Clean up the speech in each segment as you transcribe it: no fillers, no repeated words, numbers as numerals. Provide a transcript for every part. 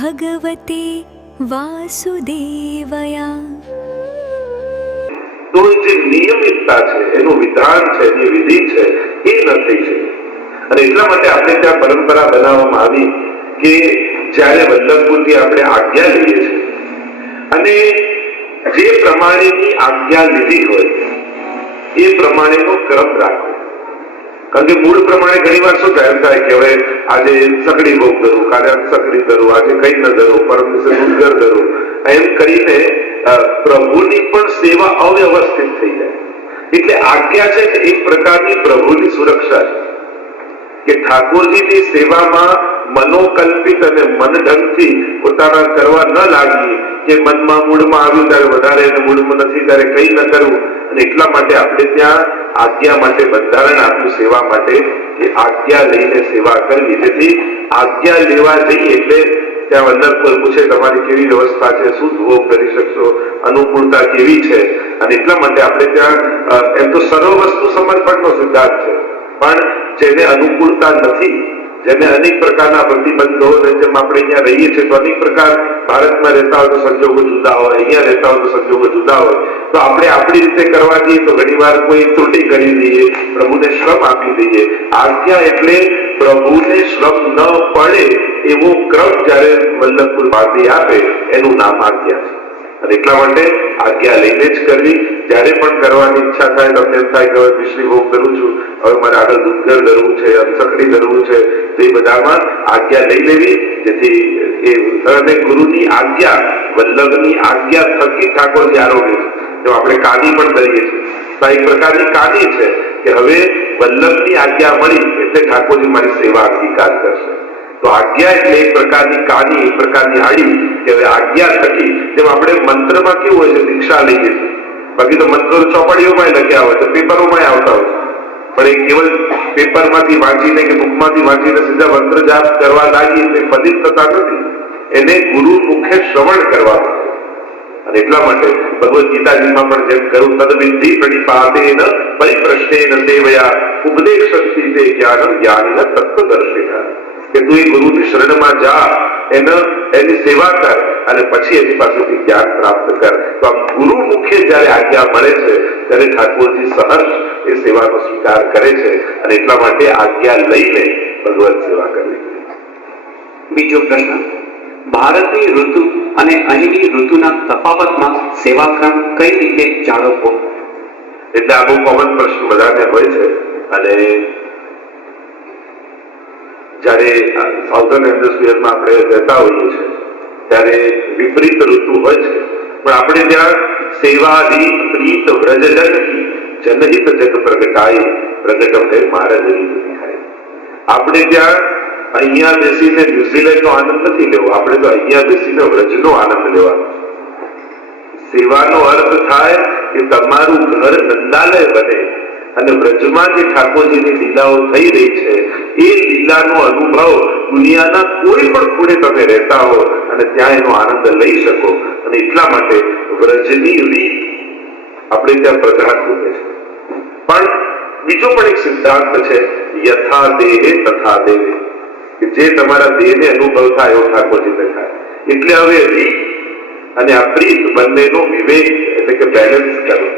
ભગવતે વાસુદેવયા. તો જે નિયમિતતા છે, એનું વિધાન છે, જે વિધિ છે, એ ન થઈ શકે. અને એટલા માટે આપણે ત્યાં પરંપરા બનાવવામાં આવી કે જ્યારે વલ્લભપુરથી આપણે આજ્ઞા લઈએ છીએ અને જે પ્રમાણેની આજ્ઞા લીધી હોય એ પ્રમાણેનો ક્રમ રાખવો. કારણ કે મૂળ પ્રમાણે ઘણી વાર શું થાય કે હવે આજે સકડી ભોગ ધરું, કાલે સકડી ધરું, આજે કઈ ન ધરું, પરમ દિવસે દૂધગર ધરું, એમ કરીને પ્રભુની પણ સેવા અવ્યવસ્થિત થઈ જાય. એટલે આજ્ઞા છે એક પ્રકારની પ્રભુની સુરક્ષા છે કે ઠાકોરજીની સેવામાં મનોકલ્પિત અને મનઢંગથી પોતાના કરવા ન લાગીએ કે મનમાં મૂળમાં આવ્યું ત્યારે વધારે અને મૂળમાં નથી ત્યારે કઈ ન કરવું. અને એટલા માટે આપણે ત્યાં આજ્ઞા માટે બંધારણ આપ્યું સેવા માટે કે આજ્ઞા લઈને સેવા કરવી. જેથી આજ્ઞા લેવા જઈએ એટલે ત્યાં વલ્લભ પૂછે તમારી કેવી વ્યવસ્થા છે, શું ભોગ કરી શકશો, અનુકૂળતા કેવી છે. અને એટલા માટે આપણે ત્યાં એમ તો સર્વ વસ્તુ સમર્પણનો સિદ્ધાંત છે, પણ જેને અનુકૂળતા નથી, જેને અનેક પ્રકારના પ્રતિબંધો, જેમ આપણે અહીંયા રહીએ છીએ તો અનેક પ્રકાર, ભારતમાં રહેતા હોય તો સંજોગો જુદા હોય, અહીંયા રહેતા હોય તો સંજોગો જુદા હોય, તો આપણે આપણી રીતે કરવા જઈએ તો ઘણી વાર કોઈ ત્રુટિ કરી દઈએ, પ્રભુને શ્રમ આપી દઈએ. આજ્ઞા એટલે પ્રભુને શ્રમ ન પડે એવો ક્રમ જયારે વલ્લભપુર બાંધી આપે એનું નામ આજ્ઞા છે. અને એટલા માટે આજ્ઞા લઈને જ કરવી. જયારે પણ કરવાની ઈચ્છા થાય તમને એમ થાય કે હવે મિશ્રી ભોગ કરું છું, હવે મારે આગળ દૂધગર ધરવું છે, સકડી ધરવું છે, તો એ બધામાં આજ્ઞા લઈ લેવી. જેથી એ અને ગુરુની આજ્ઞા, વલ્લભની આજ્ઞા થકી ઠાકોરજી આરોગ્ય છે. જો આપણે કાની પણ કરીએ છીએ તો એક પ્રકારની કાની છે કે હવે વલ્લભની આજ્ઞા મળી એટલે ઠાકોરજી મારી સેવા અંગીકાર કરશે. તો આજ્ઞા એટલે એક પ્રકારની કાની, એક પ્રકારની આડી કે હવે આજ્ઞા થકી, જેમ આપણે મંત્રમાં કેવું હોય છે દીક્ષા લઈએ છીએ, બાકી તો મંત્રો ચોપડીઓમાં લખ્યા હોય છે, પેપરોમાં આવતા હોય છે, પણ એ કેવલ પેપરમાંથી વાંચીને કે બુકમાંથી વાંચીને સીધા મંત્ર જાપ કરવા લાગી તે ફલિત થતા નથી. એને ગુરુ મુખે શ્રવણ કરવા. અને એટલા માટે ભગવદ ગીતાજીમાં પણ જેમ કહ્યું તદવિધિ પ્રણિપાતેન પરિપ્રશ્નેન સેવયા ઉપદેશસ્તિ તે જ્ઞાનમ જ્ઞાનિન તત્વદર્શિના. કે તું એ ગુરુની શરણમાં જા, એની સેવા કર અને પછી એની પાસેથી જ્ઞાન પ્રાપ્ત કર. તો આ ગુરુ મુખ્ય જયારે આજ્ઞા મળે છે ત્યારે ઠાકોરજી સહર્ષ એ સેવાનો સ્વીકાર કરે છે. અને એટલા માટે આજ્ઞા લઈને ભગવત સેવા કરવી. બીજો પ્રશ્ન, ભારતની ઋતુ અને અહીંની ઋતુના તફાવતમાં સેવાક્રમ કઈ રીતે જાળવવો? એટલે આ બહુ કોમન પ્રશ્ન બધાને હોય છે. અને જયારે સાઉથર્ન હેમિસ્ફિયરમાં આપણે રહેતા હોઈએ છીએ ત્યારે વિપરીત ઋતુ હોય છે, પણ આપણે ત્યાં સેવાધી પ્રીત વ્રજજનકી જનહિત જગ પ્રગટાય પ્રગટ ભય મારા જરીત દેખાય. આપણે ત્યાં અહીંયા બેસીને ન્યુઝીલેન્ડ નો આનંદ નથી લેવો, આપણે તો અહીંયા બેસીને વ્રજનો આનંદ લેવાનો. સેવાનો અર્થ થાય કે તમારું ઘર નંદાલય બને અને વ્રજમાં જે ઠાકોરજીની લીલાઓ થઈ રહી છે એ લીલાનો અનુભવ દુનિયાના કોઈ પણ ખૂણે તમે રહેતા હો અને ત્યાં એનો આનંદ લઈ શકો. અને એટલા માટે વ્રજની રીત આપણે ત્યાં પ્રધાન રૂપે છે. પણ બીજો પણ એક સિદ્ધાંત છે, યથા દેહે તથા દેવે, કે જે તમારા દેહને અનુભવ થાય એવો ઠાકોરજીને થાય. એટલે હવે રીત અને આ પ્રીત બંનેનો વિવેક એટલે કે બેલેન્સ કરો.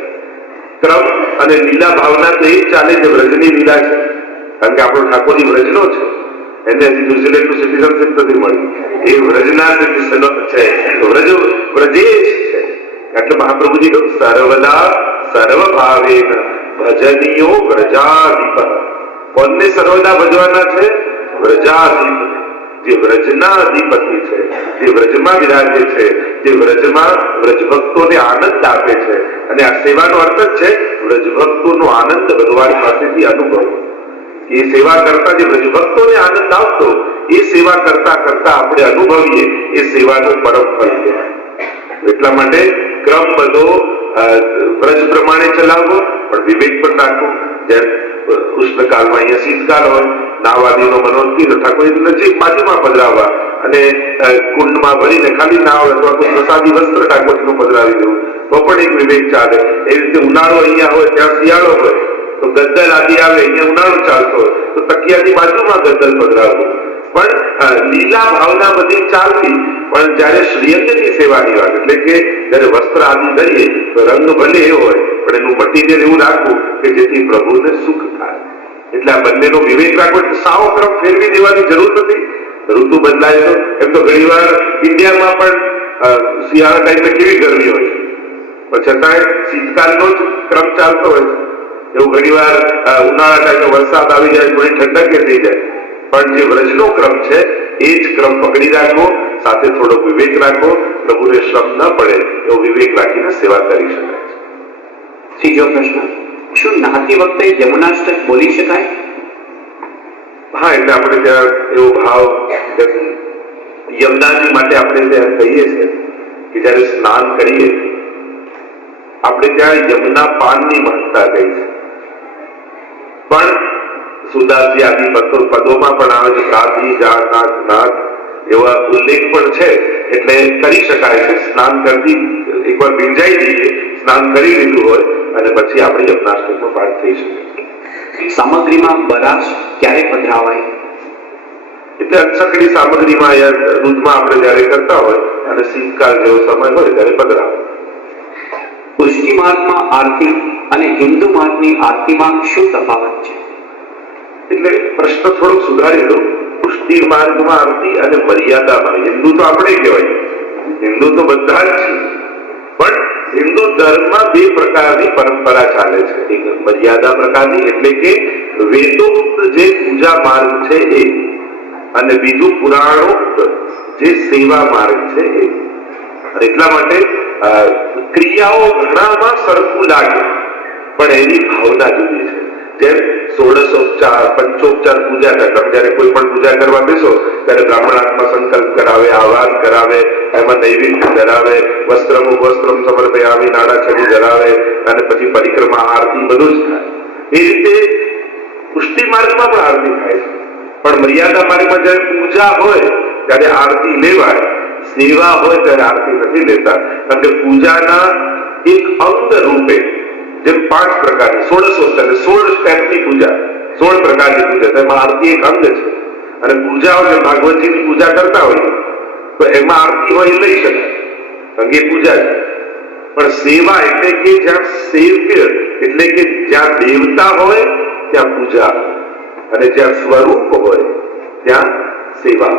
ક્રમ અને લીલા ભાવના તો એ જ ચાલે જે વ્રજની લીલા છે. કારણ કે આપણો ઠાકોરજી વ્રજનો છે, એને હજી ન્યુઝીલેન્ડનું સિટીઝનશીપ નથી મળ્યું, એ વ્રજના સિટીઝન છે, વ્રજેશ છે. એટલે મહાપ્રભુજી કહ્યું સર્વદા સર્વભાવેન ભજનીયો વ્રજાધિપ. કોને સર્વદા ભજવાના છે? વ્રજાધિપ, જે વ્રજના અધિપતિ છે, જે વ્રજમાં વિરાજે છે, જે વ્રજમાં વ્રજભક્તોને આનંદ આપે છે. અને આ સેવાનો અર્થ જ છે વ્રજભક્તોનો આનંદ ભગવાન પાસેથી અનુભવ. એ સેવા કરતા જે વ્રજભક્તોને આનંદ આવતો એ સેવા કરતા કરતા આપણે અનુભવીએ એ સેવાનું પરમ ફળ કહેવાય. એટલા માટે ક્રમ બધો વ્રજ પ્રમાણે ચલાવવો, પણ વિવેક પણ રાખવો. જેમ ઉષ્ણકાળમાં અહીંયા શીતકાળ હોય, નાવાદીનો મનોરથી ઠાકોરજી નજીક બાજુમાં પધરાવવા અને કુંડમાં ભરીને ખાલી નાવ અથવા કોઈ પ્રસાદી વસ્ત્ર ઠાકોરજીનું પધરાવી દેવું, તો પણ એક વિવેક ચાલે. એ રીતે ઉનાળો અહીંયા હોય ત્યાં શિયાળો હોય તો ગદ્દલ આદિ આવે, અહીંયા ઉનાળો ચાલતો હોય તો તકિયાની બાજુમાં ગદ્દલ પધરાવવું. પણ લીલા ભાવના બધી ચાલતી, પણ જયારે શ્રીયંગની સેવાની વાત, એટલે કે જયારે વસ્ત્ર આદિ કરીએ તો રંગ ભલે એ હોય પણ એનું મટીરિયલ એવું રાખવું કે જેથી પ્રભુને સુખ થાય. એટલે આ બંનેનો વિવેક રાખવો. સાવ ક્રમ ફેરવી દેવાની જરૂર નથી. ઋતુ બદલાય તો એમ તો ઘણી વાર ઇન્ડિયામાં પણ શિયાળા ટાઈમે કેવી ગરમી હોય છે, પણ છતાંય શીતકાલનો જ ક્રમ ચાલતો હોય છે. એવું ઘણી વાર ઉનાળા ટાઈમે વરસાદ આવી જાય, થોડી ઠંડક થઈ જાય, પણ જે વ્રજનો ક્રમ છે એ જ ક્રમ પકડી રાખવો, સાથે થોડો વિવેક રાખવો. પ્રભુને શ્રમ ન પડે એવો વિવેક રાખીને સેવા કરી શકાય છે. ત્રીજો પ્રશ્ન, શું નહાતી વખતે યમુનાષ્ટક બોલી શકાય? હા, એટલે આપણે ત્યાં એવો ભાવ યમુનાજી માટે આપણે ત્યાં કહીએ છીએ કે જયારે સ્નાન કરીએ આપણે ત્યાં યમુના પાનની મહત્તા કહી છે. પણ સુદાસજી આદિ પદોમાં પણ આવે છે, સાધી જાનાથ નાથ એવા ઉલ્લેખ પણ છે. એટલે કરી શકાય છે. સ્નાન કરતી એકવાર ભીંજાઈ જઈએ, સ્નાન કરી લીધું હોય અને પછી આપણે યમુનાષ્ટકનો પાઠ થઈ શકે. સામગ્રીમાં બરાશ ક્યારે પધરાવાય? એટલે અંશકડી સામગ્રીમાં યા દૂધમાં આપણે જયારે કરતા હોય અને શીતકાળ જેવો સમય હોય ત્યારે પધરાવે. પુષ્ટિ માર્ગમાં આરતી અને હિન્દુ માર્ગની આરતીમાં શું તફાવત છે? એટલે પ્રશ્ન થોડોક સુધારી દો. પુષ્ટિ માર્ગમાં આરતી અને મર્યાદામાં. હિન્દુ તો આપણે કહેવાય, હિન્દુ તો બધા જ છે, પણ હિન્દુ ધર્મમાં બે પ્રકારની પરંપરા ચાલે છે. એક મર્યાદા પ્રકારની, એટલે કે વેદોક્ત જે પૂજા માર્ગ છે એ, અને બીજું પુરાણોક્ત જે સેવા માર્ગ છે એ. અને એટલા માટે ક્રિયાઓ ઘણામાં સરખું લાગે પણ એની ભાવના જુદી છે. જેમ ષોડશોપચાર, પંચોપચાર પૂજા કરે, તમે જયારે કોઈ પણ પૂજા કરવા બેસો ત્યારે બ્રાહ્મણાત્મા સંકલ્પ કરાવે, આહ્વાન કરાવે, એમાં નૈવેદ્ય ધરાવે, વસ્ત્રમ સમર્પયામિ, નાડા છડી ધરાવે, અને પછી પરિક્રમા આરતી બધું જ થાય. એ રીતે પુષ્ટિ માર્ગમાં પણ આરતી થાય છે, પણ મર્યાદા માર્ગમાં જયારે પૂજા હોય ત્યારે આરતી લેવાય, સેવા હોય ત્યારે આરતી નથી લેતા. કારણ કે પૂજાના એક અંગ રૂપે જેમ 5 પ્રકારની 16 સ્ટેપની પૂજા, 16 પ્રકારની પૂજા, તેમાં આરતી એક અંગ છે. અને પૂજાઓ જે ભાગવતજીની પૂજા કરતા હોય તો એમાં આરતી હોય એ લઈ શકાય, કારણ કે પૂજા છે. પણ સેવા એટલે કે જ્યાં સેવ્ય, એટલે કે જ્યાં દેવતા હોય ત્યાં પૂજા, અને જ્યાં સ્વરૂપ હોય ત્યાં સેવા.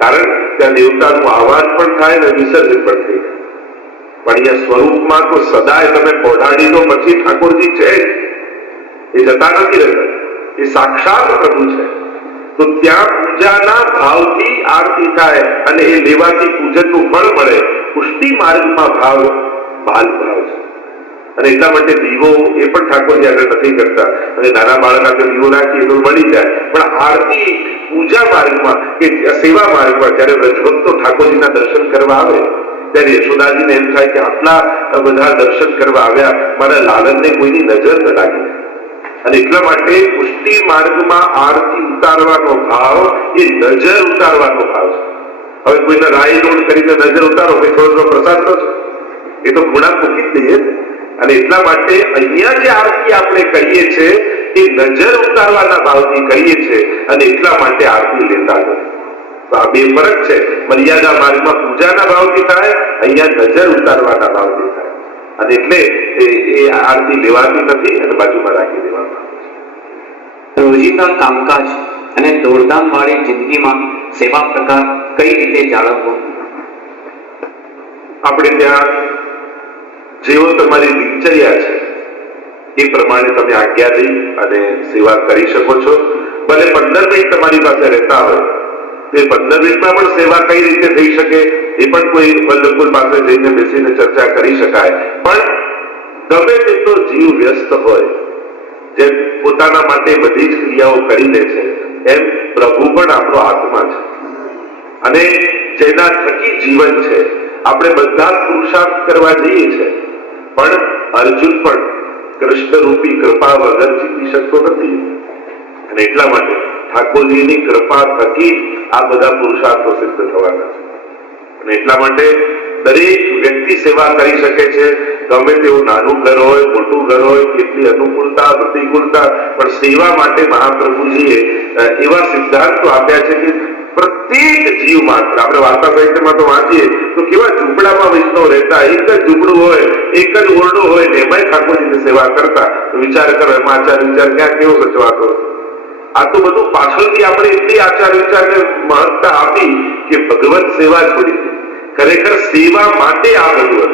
કારણ ત્યાં દેવતાનું આહવાન પણ થાય અને વિસર્જન પણ થઈ જાય. પણ અહીંયા સ્વરૂપમાં તો સદાય તમે પોઢાડી દો પછી ઠાકોરજી છે, એ જતા નથી રહેતા, એ સાક્ષાત પ્રભુ છે. તો ત્યાં પૂજાના ભાવથી આરતી થાય અને એ લેવાથી પૂજનનું ફળ મળે. પુષ્ટિ માર્ગમાં ભાવ બાલ ભાવ છે, અને એટલા માટે દીવો એ પણ ઠાકોરજી આગળ નથી કરતા. અને નાના બાળક આગળ દીવો રાખીએ તો મળી જાય, પણ આરતી પૂજા માર્ગમાં કે સેવા માર્ગમાં જયારે વ્રજભક્તો ઠાકોરજીના દર્શન કરવા આવે ત્યારે યશોદાજીને એમ થાય કે આટલા બધા દર્શન કરવા આવ્યા, મારા લાલનને કોઈની નજર ન લાગે. અને એટલા માટે પુષ્ટિ માર્ગમાં આરતી ઉતારવાનો ભાવ એ નજર ઉતારવાનો ભાવ છે. હવે કોઈને રાય લોડ કરીને નજર ઉતારો કે થોડો પ્રસાદ લો છો, એ તો ગુણા મૂકી જ દઈએ. અને એટલા માટે અહીંયા જે આરતી આપણે કરીએ છીએ એ નજર ઉતારવાના ભાવથી કરીએ છીએ, અને એટલા માટે આરતી લેતા નથી. તો આ બે ફરક છે. મર્યાદા માર્ગમાં પૂજાના ભાવથી થાય, અહીંયા નજર ઉતારવાના ભાવથી થાય. અને એટલે એ આરતી લેવાતી નથી અને બાજુમાં રાખી દેવામાં આવે છે. રોજિંદા કામકાજ અને દોડધામ વાળી જિંદગીમાં સેવા પ્રકાર કઈ રીતે જાળવવો? આપણે ત્યાં જેવો તમારી દિનચર્યા છે એ પ્રમાણે તમે આજ્ઞા લઈ અને સેવા કરી શકો છો. ભલે 15 મિનિટ તમારી પાસે રહેતા હોય તો એ 15 મિનિટમાં પણ સેવા કઈ રીતે થઈ શકે એ પણ કોઈ વલ્લભકુલ પાસે જઈને બેસીને ચર્ચા કરી શકાય. પણ ગમે તેટલો જીવ વ્યસ્ત હોય, જેમ પોતાના માટે બધી જ ક્રિયાઓ કરી લે છે, એમ પ્રભુ પણ આપણો આત્મા છે, અને જેના થકી જીવન છે. આપણે બધા પુરુષાર્થ કરવા જઈએ છીએ, પણ અર્જુન પણ કૃષ્ણ રૂપી કૃપા વગર જીતી શકતો નથી. અને એટલા માટે ઠાકોરજીની કૃપા થકી આ બધા પુરુષાર્થો સિદ્ધ થવાના છે. અને એટલા માટે દરેક વ્યક્તિ સેવા કરી શકે છે. ગમે તેવું નાનું ઘર હોય, મોટું ઘર હોય, કેટલી અનુકૂળતા પ્રતિકૂળતા, પણ સેવા માટે મહાપ્રભુજીએ એવા સિદ્ધાંતો આપ્યા છે કે પ્રત્યેક જીવ માત્ર, આપણે વાર્તા સાહિત્યમાં તો વાંચીએ તો કેવા ઝૂંપડામાં વૈષ્ણવ રહેતા, એક જ ઝૂંપડું હોય, એક જ ઓરડો હોય ને એમાંય ઠાકોરજીની સેવા કરતા. તો વિચાર કરો એમાં આચાર વિચાર ક્યાં કેવો સચવાતો હશે. આ તો બધું પાછળથી આપણે એટલી આચાર વિચારને મહત્તા આપી કે ભગવત સેવા છોડી દીધી. ખરેખર સેવા માટે આ બધું હતું.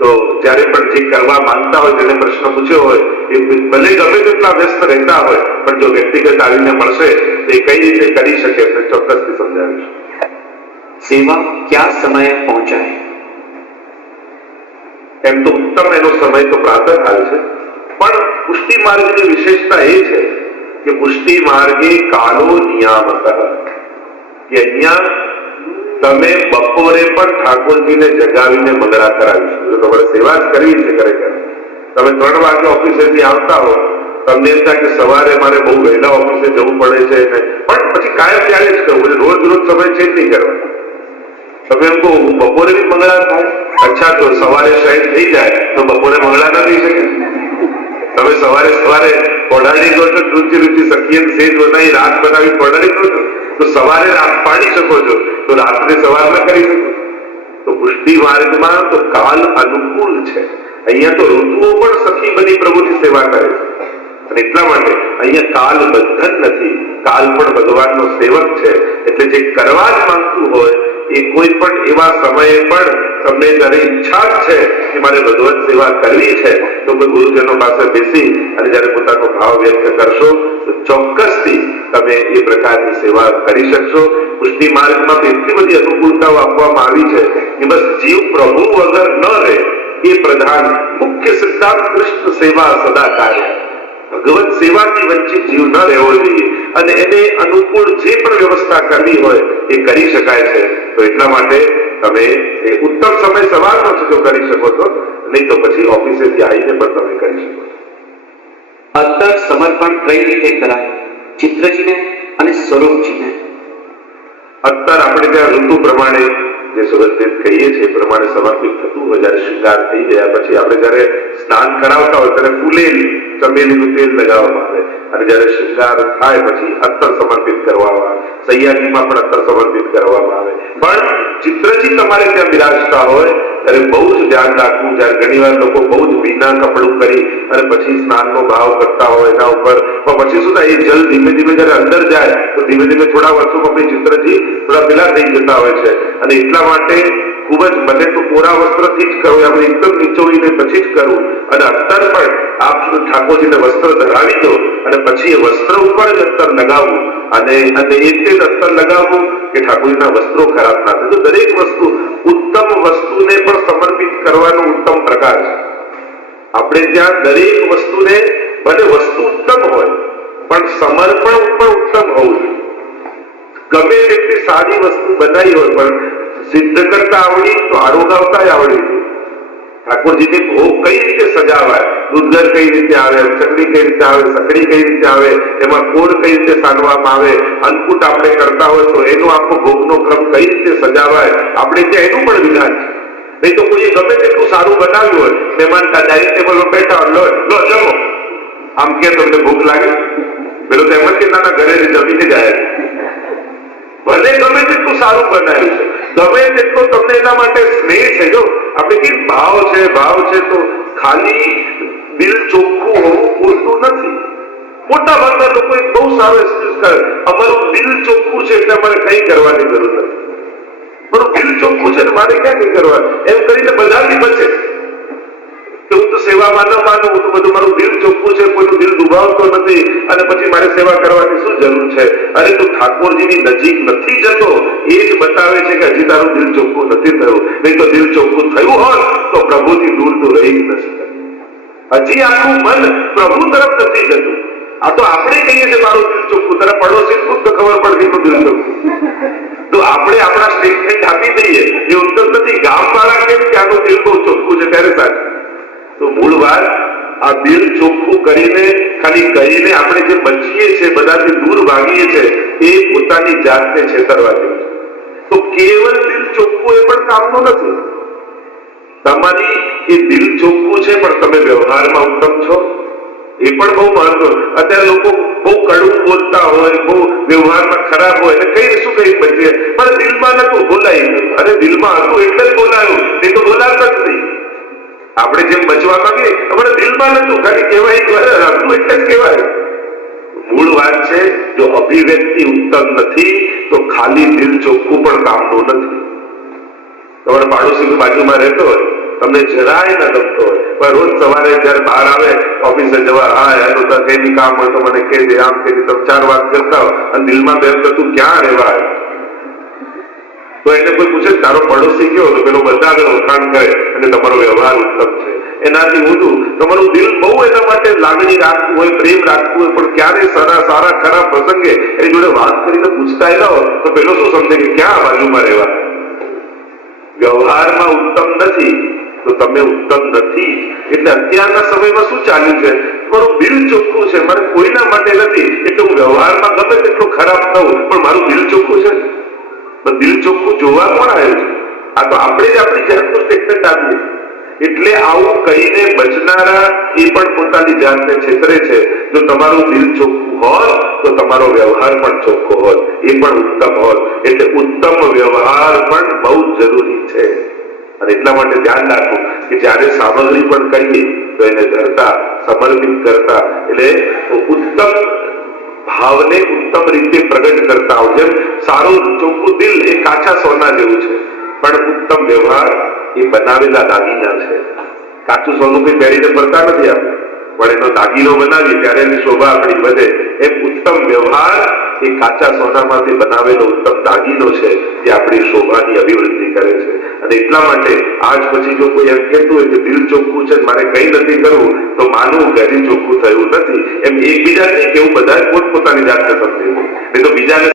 તો જયારે પણ જે કરવા માંગતા હોય તેને પ્રશ્ન પૂછ્યો હોય એ ભલે ગમે તેટલા વ્યસ્ત રહેતા હોય પણ જો વ્યક્તિગત આવીને મળશે તો એ કઈ રીતે કરી શકે એમને ચોક્કસથી સમજાવીશું. સેવા ક્યાં સમયે પહોંચાય? એમ તો ઉત્તમ એનો સમય તો પ્રાતઃકાલ છે, પણ પુષ્ટિ માર્ગની વિશેષતા એ છે કે પુષ્ટિ માર્ગે કાલો નિયામક, કે અહીંયા તમે બપોરે પણ ઠાકોરજીને જગાવીને મંગળા કરાવીશું. જો તમારે સેવા જ કરવી છે ખરેખર, તમે 3 વાગે ઓફિસેથી આવતા હો, તમને એમ થાય કે સવારે મારે બહુ વહેલા ઓફિસે જવું પડે છે ને, પણ પછી કાયમ ત્યારે જ કરવું, રોજ રોજ સમય ચેન્જ નહીં કરવાનો. તમે એમ કહો બપોરે બી મંગળા થાય, અચ્છા તો સવારે શહેર થઈ જાય તો બપોરે મંગળા ના થઈ શકે. તમે સવારે પહોંચાડી દો છો, રુચિ સખીએ સેજ બનાવી રાત બનાવી પહોંચાડી દો છો તો સવારે રાત પાડી શકો છો, તો રાત્રે સવારમાં કરી શકો. તો પુષ્ટિ માર્ગમાં તો કાલ અનુકૂળ છે. અહીંયા તો ઋતુઓ પણ સખી બની પ્રભુની સેવા કરે છે અને એટલા માટે અહીંયા કાલ બંધન નથી, કાલ પણ ભગવાનનો સેવક છે. એટલે જે કરવા જ માંગતું હોય એ કોઈ પણ એવા સમયે પણ તમને જયારે ઈચ્છા જ છે કે મારે ભગવત સેવા કરવી છે તો કોઈ ગુરુજનો પાસે બેસી અને જયારે પોતાનો ભાવ વ્યક્ત કરશો તો ચોક્કસથી તમે એ પ્રકારની સેવા કરી શકશો. પુષ્ટિ માર્ગમાં એટલી બધી અનુકૂળતાઓ આપવામાં આવી છે કે બસ જીવ પ્રભુ વગર ન રહે એ પ્રધાન મુખ્ય સિદ્ધાંત કૃષ્ણ સેવા સદા કાર્ય. ભગવત સેવાથી વંચિત જીવ ન રહેવો જોઈએ અને એને અનુકૂળ જે પણ વ્યવસ્થા કરવી હોય એ કરી શકાય છે. તો એટલા માટે તમે એ ઉત્તમ સમય સવારનો છે જો કરી શકો છો, નહીં તો પછી ઓફિસેથી આવીને પણ તમે કરી શકો છો. અત્તર સમર્પણ કઈ રીતે કરાય? ચિત્રજીને અને સ્વરૂપજીને. અત્તર આપણે ત્યાં ઋતુ પ્રમાણે જે સુગંધિત કહીએ છીએ પ્રમાણે સમર્પિત થતું હોય. જયારે શૃંગાર થઈ ગયા પછી આપણે જયારે સ્નાન કરાવતા હોય ત્યારે ફૂલેલી ચમેલીનું તેલ લગાવવામાં આવે અને જયારે શૃંગાર થાય પછી અત્તર સમર્પિત કરવામાં આવે. સૈયાજીમાં પણ અત્તર સમર્પિત કરવામાં આવે. પણ ચિત્રજી તમારે ત્યાં બિરાજતા હોય ત્યારે બહુ જ ધ્યાન રાખવું. જયારે ઘણી વાર લોકો બહુ જ ભીના કપડું કરી અને પછી સ્નાનનો ભાવ કરતા હોય એના ઉપર, પણ પછી શું થાય એ જલ ધીમે ધીમે જયારે અંદર જાય તો ધીમે ધીમે થોડા વર્ષોમાં પછી ચિત્રજી થોડા પેલા થઈ જતા હોય છે. અને એટલા માટે ખૂબ જ મને તો કોરા વસ્ત્રથી જ કરવું, આપણે એકદમ નીચોવીને પછી જ કરવું. અને અત્તર પણ આપ ઠાકોરજીને વસ્ત્ર ધરાવી દો અને પછી એ વસ્ત્ર ઉપર જ અત્તર લગાવવું અને એ રીતે અત્તર લગાવવું કે ઠાકોરજીના વસ્ત્રો ખરાબ ના થાય. તો દરેક વસ્તુ ઉત્તમ વસ્તુને પણ સમર્પિત કરવાનો ઉત્તમ પ્રકાર છે. આપણે ત્યાં દરેક વસ્તુને ભલે વસ્તુ ઉત્તમ હોય પણ સમર્પણ પણ ઉત્તમ હોવું જોઈએ. ગમે તેટલી સારી વસ્તુ બનાવી હોય પણ સિદ્ધ કરતા આવડી તો આરોગાવતા આવડી. ઠાકોરજીની ભોગ કઈ રીતે સજાવાય, દૂધગર કઈ રીતે આવે, ચકડી કઈ રીતે આવે, સકડી કઈ રીતે આવે, એમાં કોર કઈ રીતે સાનવામાં આવે, અન્નકૂટ આપણે કરતા હોય તો એનો આખો ભોગનો ક્રમ કઈ રીતે સજાવાય, આપણે ત્યાં એનું પણ વિધાન છે. નહીં તો કોઈ ગમે તેટલું સારું બનાવ્યું હોય, મહેમાન ડાઇનિંગ ટેબલ પર બેઠા હોય, લો જમો, આમ કે તમને ભૂખ લાગે, પેલો તો એમ જ કે નાના ઘરે જમીને જાય. ભલે ગમે તેટલું સારું બનાવ્યું છે, ગમે તેટલો તમને એના માટે સ્નેહ છે. જો આપણે કઈ ભાવ છે તો ખાલી દિલ ચોખ્ખું હોવું પૂરતું નથી. મોટા ભાગના લોકો એક બહુ સારો એક્સક્યુઝ કરે, અમારું દિલ ચોખ્ખું છે એટલે અમારે કઈ કરવાની જરૂર નથી. મારું દિલ ચોખ્ખું છે મારે ક્યાં કઈ કરવાનું, એમ કરીને બધાથી બચે કે હું તો સેવામાં ન માનું, હું તો બધું મારું દિલ ચોખ્ખું છે, કોઈનું દિલ દુભાવતો નથી અને પછી મારે સેવા કરવાની શું જરૂર છે. અરે તું ઠાકોરજીની નજીક નથી જતો એ જ બતાવે છે કે હજી તારું દિલ ચોખ્ખું નથી થયું. નહીં તો દિલ ચોખ્ખું થયું હોત તો પ્રભુથી દૂર તો રહી જ ન શકે. હજી આપણું મન પ્રભુ તરફ નથી જતું. આ તો આપણે કહીએ છીએ મારું દિલ ચોખ્ખું, તારા પડોશી ખુદ તો ખબર પડતી તું દિલ ચોખ્ખું. તો આપણે આપણા સ્ટેટમેન્ટ આપી દઈએ એ ઉત્તમ નથી. ગામ વાળા કેમ કે આનું દિલ બહુ ચોખ્ખું છે ત્યારે સાચું. તો મૂળ વાત આ દિલ ચોખ્ખું કરીને ખાલી કહીને આપણે જે બચીએ છીએ, બધાથી દૂર ભાગીએ છીએ, એ પોતાની જાતને છેતરવા જેવું છે. તો કેવલ દિલ ચોખ્ખું એ પણ કામનું નથી. તમારી એ દિલ ચોખ્ખું છે પણ તમે વ્યવહારમાં ઉત્તમ છો, એ પણ બહુ મહત્વ. અત્યારે લોકો બહુ કડવું બોલતા હોય, બહુ વ્યવહારમાં ખરાબ હોય એટલે કઈ શું કઈ બચીએ, પણ દિલમાં નતું બોલાઈ ગયું. અરે દિલમાં હતું એટલે જ બોલાયું, એ તો બોલાવતા જ નહીં. આપણે જેમ બચવા માંગીએ અમારે દિલમાં નતું, ખાલી કહેવાય હતું એટલે જ કહેવાય. મૂળ વાત છે, જો અભિવ્યક્તિ ઉત્તમ નથી તો ખાલી દિલ ચોખ્ખું પણ કામનું નથી. તમારા પાડોશી બાજુમાં રહેતો હોય, તમને જરાય ન ગમતો હોય, પણ રોજ સવારે જયારે બહાર આવે ઓફિસે જવા, હા યાર તો કઈ કામ હોય તો મને કહી દે, આમ કહી દે, તમે ચાર વાત કરતા હો અને દિલમાં બેન તો તું ક્યાં રહેવા આવ્યો? તો એને કોઈ પૂછે તારો પડોશી કયો, તો પેલો બધા આગળ વખાણ કરે અને તમારો વ્યવહાર ઉત્તમ છે. એનાથી ઊંધું તમારું દિલ બહુ એના માટે લાગણી રાખતું હોય, પ્રેમ રાખતું હોય, પણ ક્યારે સારા ખરાબ પ્રસંગે એની જોડે વાત કરીને પૂછતા ન હોય તો પેલો શું સમજે કે ક્યાં બાજુમાં રહેવા? વ્યવહારમાં ઉત્તમ નથી તો તમે ઉત્તમ નથી. એટલે અત્યારના સમયમાં શું ચાલ્યું છે, મારું દિલ ચોખ્ખું છે, મારે કોઈના માટે નથી એટલે હું વ્યવહારમાં ગમે તેટલો ખરાબ થવું, પણ મારું દિલ ચોખ્ખું છે. દિલ ચોખ્ખું જોવા કોણ આવ્યું છે? આ તો આપણે જ આપણી જાતનું સ્ટેટમેન્ટ આપીએ. એટલે આવું કહીને બચનારા એ પણ પોતાની જાતને છેતરે છે. જો તમારું દિલ ચોખ્ખું હોત તો તમારો વ્યવહાર પણ ચોખ્ખો હોત, એ પણ ઉત્તમ હોત. એટલે ઉત્તમ વ્યવહાર પણ બહુ જરૂરી છે. અને એટલા માટે ધ્યાન રાખવું કે જયારે સામગ્રી પણ કહીએ તો એને ધરતા, સમર્પિત કરતા, એટલે ઉત્તમ ભાવને ઉત્તમ રીતે પ્રગટ કરતા હોય. જેમ સારું ચોખ્ખું દિલ એ કાચા સોના જેવું છે, પણ ઉત્તમ વ્યવહાર એ બનાવેલા દાગીના છે. કાચું સોનું કઈ પહેરીને ફરતા નથી આપણે, પણ એનો દાગીનો બનાવીએ ત્યારે એની શોભા આપણી વધે. એમ ઉત્તમ વ્યવહાર એ કાચા સોનામાંથી બનાવેલો ઉત્તમ દાગીનો છે, જે આપણી શોભાની અભિવૃદ્ધિ કરે છે. અને એટલા માટે આજ પછી જો કોઈ એમ કહેતું હોય કે દિલ ચોખ્ખું છે મારે કઈ નથી કરવું, તો માનવું કે હજી ચોખ્ખું થયું નથી. એમ એકબીજાને કેવું બધા પોતપોતાની જાતને સમજે, નહીં તો બીજાને